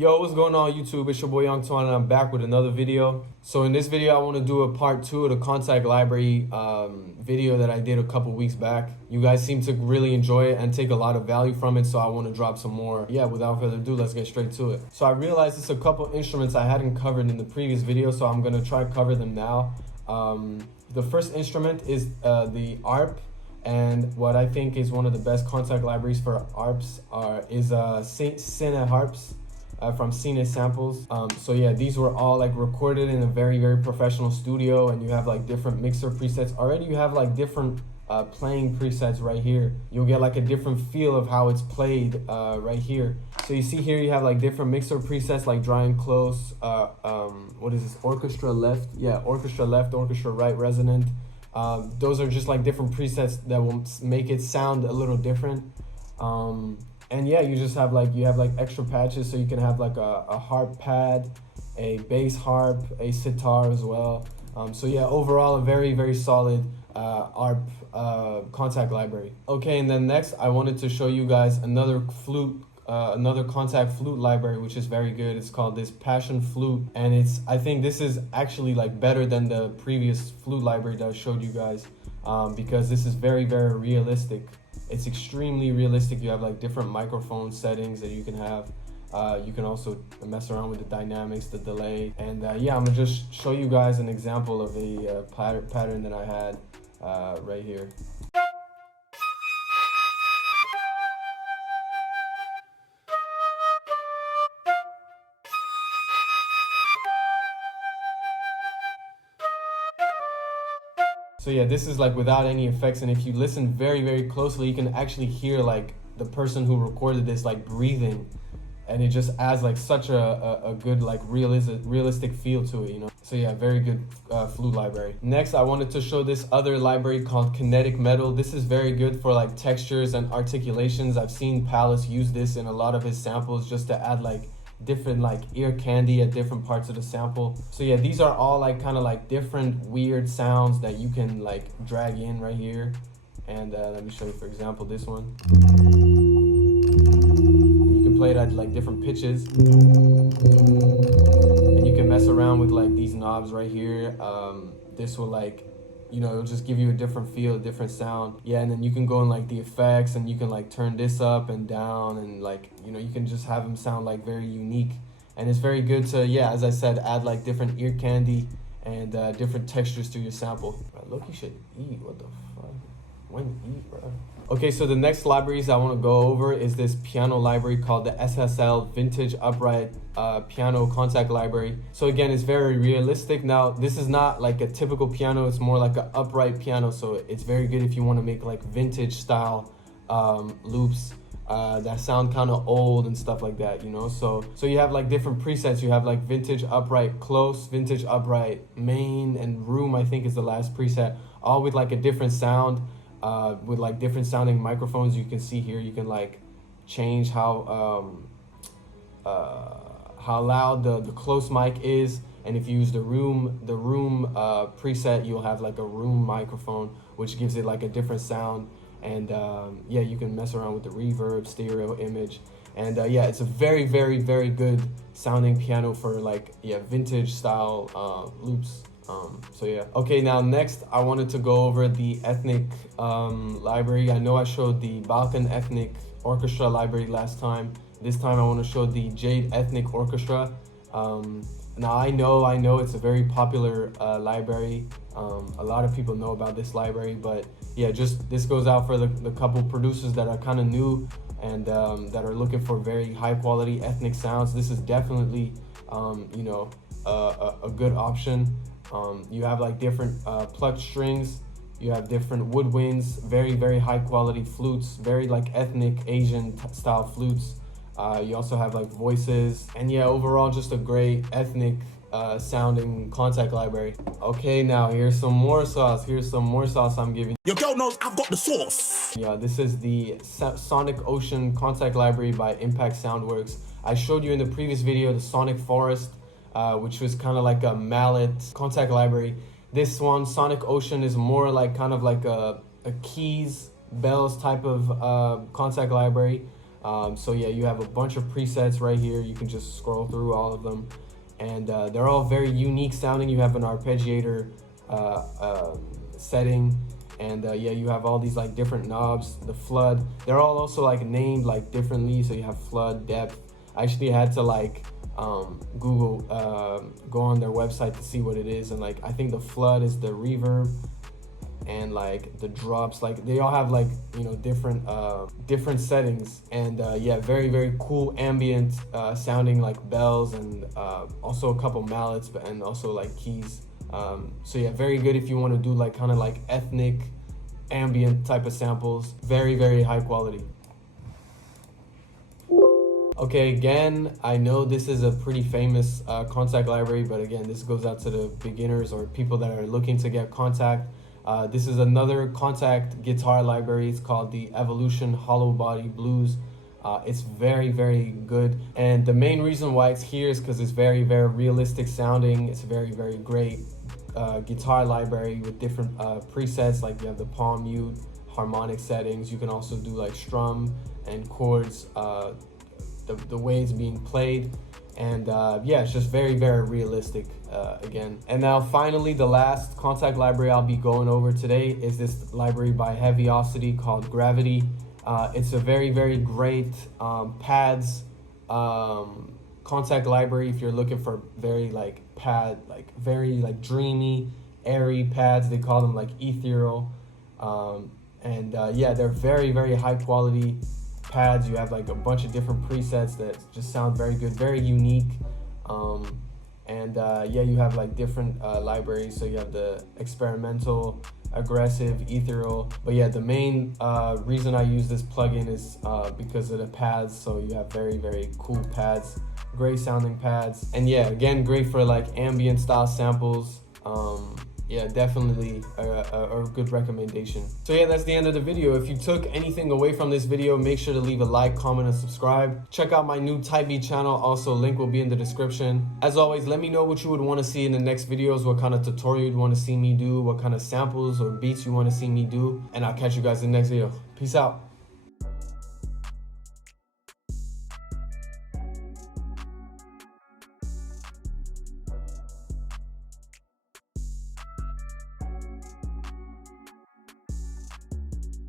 Yo, what's going on YouTube? It's your boy Young Twan and I'm back with another video. So in this video, I want to do a part 2 of the Kontakt Library video that I did a couple weeks back. You guys seem to really enjoy it and take a lot of value from it, so I want to drop some more. Yeah, without further ado, let's get straight to it. So I realized it's a couple instruments I hadn't covered in the previous video, so I'm going to try to cover them now. The first instrument is the ARP. And what I think is one of the best Kontakt libraries for ARPs is Cine Harps from Cine Samples. So yeah, these were all like recorded in a very professional studio, and you have like different mixer presets. Already you have like different playing presets right here. You'll get like a different feel of how it's played right here. So you see here you have like different mixer presets like dry and close. What is this? Orchestra left. Yeah, orchestra left, orchestra right, resonant. Those are just like different presets that will make it sound a little different. And yeah, you just have like, extra patches, so you can have like a harp pad, a bass harp, a sitar as well. So yeah, overall a very solid ARP Kontakt library. Okay, and then next I wanted to show you guys another flute, another Kontakt flute library, which is very good. It's called this Passion Flute, and I think this is actually like better than the previous flute library that I showed you guys, because this is very realistic. It's extremely realistic. You have like different microphone settings that you can have. You can also mess around with the dynamics, the delay, and yeah, I'm gonna just show you guys an example of a pattern that I had right here. So yeah, this is like without any effects, and if you listen very closely, you can actually hear like the person who recorded this like breathing, and it just adds like such a good like realistic feel to it, you know. So yeah, very good flute library. Next, I wanted to show this other library called Kinetic Metal. This is very good for like textures and articulations. I've seen Pvlace use this in a lot of his samples just to add like different like ear candy at different parts of the sample. So yeah, these are all like kind of like different weird sounds that you can like drag in right here. And let me show you, for example, this one. You can play it at like different pitches, and you can mess around with like these knobs right here. This will like, you know, it'll just give you a different feel, a different sound. Yeah, and then you can go in like the effects, and you can like turn this up and down, and like, you know, you can just have them sound like very unique. And it's very good to, yeah, as I said, add like different ear candy and different textures to your sample. Look, you should eat. What the fuck? When you eat, bro? Okay, so the next libraries I want to go over is this piano library called the SSL Vintage Upright Piano Kontakt Library. So again, it's very realistic. Now, this is not like a typical piano. It's more like an upright piano. So it's very good if you want to make like vintage style loops that sound kind of old and stuff like that, you know. So you have like different presets. You have like vintage upright close, vintage upright main, and room, I think, is the last preset, all with like a different sound. With like different sounding microphones. You can see here, you can like change how loud the close mic is, and if you use the room preset, you'll have like a room microphone, which gives it like a different sound. And yeah, you can mess around with the reverb, stereo image, and yeah, it's a very good sounding piano for like, yeah, vintage style loops. So yeah. Okay, now next I wanted to go over the ethnic library. I know I showed the Balkan ethnic orchestra library last time. This time I want to show the Jade ethnic orchestra. Now I know it's a very popular library. A lot of people know about this library, but yeah, just this goes out for the couple producers that are kind of new and that are looking for very high quality ethnic sounds. This is definitely you know, a good option. You have like different plucked strings, you have different woodwinds, very high quality flutes, very like ethnic Asian style flutes. You also have like voices, and yeah, overall just a great ethnic sounding Kontakt library. Okay, now here's some more sauce. I'm giving. Your girl knows I've got the sauce. Yeah, this is the Sonic Ocean Kontakt library by Impact Soundworks. I showed you in the previous video the Sonic Forest, which was kind of like a mallet Kontakt library. This one, Sonic Ocean, is more like kind of like a keys, bells type of Kontakt library. So yeah, you have a bunch of presets right here. You can just scroll through all of them, and they're all very unique sounding. You have an arpeggiator setting, and yeah, you have all these like different knobs. The flood, they're all also like named like differently. So you have flood, depth. I actually had to like Google, go on their website to see what it is, and like I think the flood is the reverb, and like the drops, like they all have like, you know, different settings. And yeah, very cool ambient sounding like bells, and also a couple mallets, but and also like keys. So yeah, very good if you want to do like kind of like ethnic ambient type of samples. Very high quality. Okay, again, I know this is a pretty famous Kontakt library, but again, this goes out to the beginners or people that are looking to get Kontakt. This is another Kontakt guitar library. It's called the Evolution Hollow Body Blues. It's very good, and the main reason why it's here is because it's very realistic sounding. It's very great guitar library with different presets. Like you have the palm mute, harmonic settings. You can also do like strum and chords, the way it's being played, and yeah, it's just very realistic again. And now finally, the last Kontakt library I'll be going over today is this library by Heaviosity called Gravity. It's a very great pads Kontakt library if you're looking for very dreamy, airy pads. They call them like ethereal, and yeah, they're very high quality pads. You have like a bunch of different presets that just sound very good, very unique. And yeah, you have like different libraries. So you have the experimental, aggressive, ethereal. But yeah, the main reason I use this plugin is because of the pads. So you have very cool pads, great sounding pads. And yeah, again, great for like ambient style samples. Yeah, definitely a good recommendation. So yeah, that's the end of the video. If you took anything away from this video, make sure to leave a like, comment, and subscribe. Check out my new Type Beat channel. Also, link will be in the description. As always, let me know what you would want to see in the next videos, what kind of tutorial you'd want to see me do, what kind of samples or beats you want to see me do, and I'll catch you guys in the next video. Peace out.